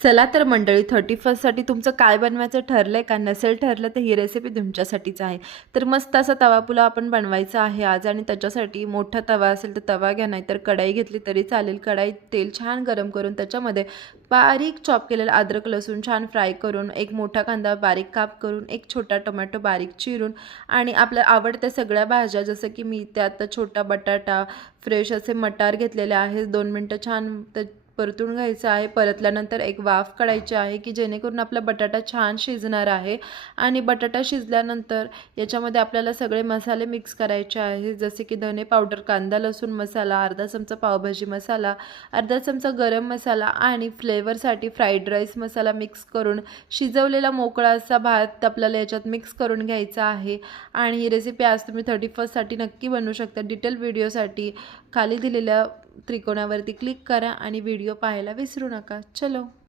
चला तर मंडळी 31साठी तुमचं काय बनवायचं ठरलंय का? नसेल ठरलं तर ही रेसिपी तुमच्यासाठीच आहे. तर मस्त असा तवा पुलाव आपण बनवायचा आहे आज आणि त्याच्यासाठी मोठा तवा असेल तर तवा घ्या, नाहीतर कढाई घेतली तरी चालेल. कढाईत तेल छान गरम करून त्याच्यामध्ये बारीक चॉप केलेलं अद्रक लसूण छान फ्राय करून, एक मोठा कांदा बारीक काप करून, एक छोटा टोमॅटो बारीक चिरून आणि आपल्या आवडत्या सगळ्या भाज्या जसं की मी त्यात छोटा बटाटा, फ्रेश असे मटार घेतलेले आहेत. 2 मिनटं छान परतून घ्यायचं आहे. परतल्यानंतर एक वाफ काढायची आहे की जेणेकरून आपला बटाटा छान शिजणार आहे. आणि बटाटा शिजल्यानंतर याच्यामध्ये आपल्याला सगळे मसाले मिक्स करायचे आहे, जसे की धने पावडर, कांदा लसूण मसाला, अर्धा चमचा पावभाजी मसाला, अर्धा चमचा गरम मसाला आणि फ्लेवरसाठी फ्राईड राईस मसाला मिक्स करून शिजवलेला मोकळा असा भात आपल्याला याच्यात मिक्स करून घ्यायचा आहे. आणि ही रेसिपी आज तुम्ही 31साठी नक्की बनवू शकता. डिटेल व्हिडिओसाठी खाली दिलेल्या त्रिकोणावरती क्लिक करा आणि व्हिडिओ पाहायला विसरू नका. चलो.